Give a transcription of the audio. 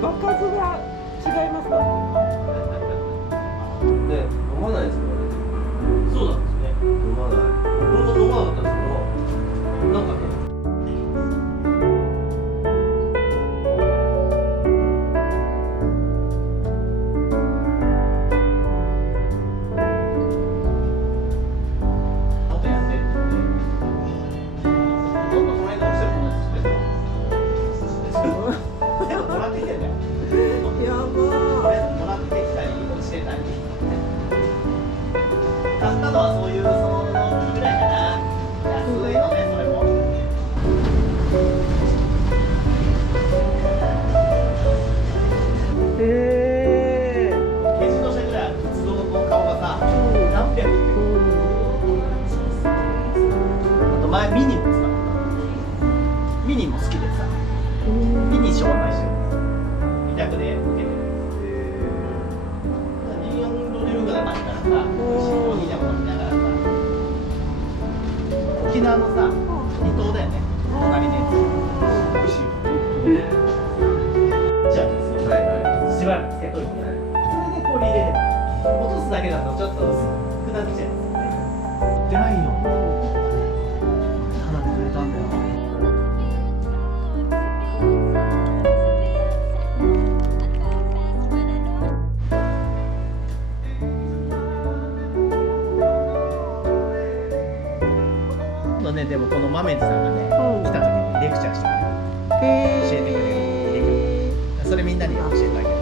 場数が違いますか。で、飲まないですよね。そうなんですね。飲まない。俺も飲まなかったんですけど、なんかね。そういうそのぐらいかな。安いのね、それも。ケジとしたぐらい仏像の顔がさ、何百って。あと前ミニも使った。ミニも好きでさ、ミニ招待してるんですよ。委託で受けてる。2、4度出るぐらい前からさ、お兄ちゃんも飲みながらさ、沖縄のさ、離島だよね、隣のやつ。美味しいよ。じゃあ、はいはしばらくつけといて、それでこう入れれば、落とすだけだとちょっと薄くなっちゃうんですよね。売ってないよ。ただでくれたんだよ。でもこの豆地さんがね、来た時にレクチャーしてくれる、教えてくれる、それみんなに教えてあげる。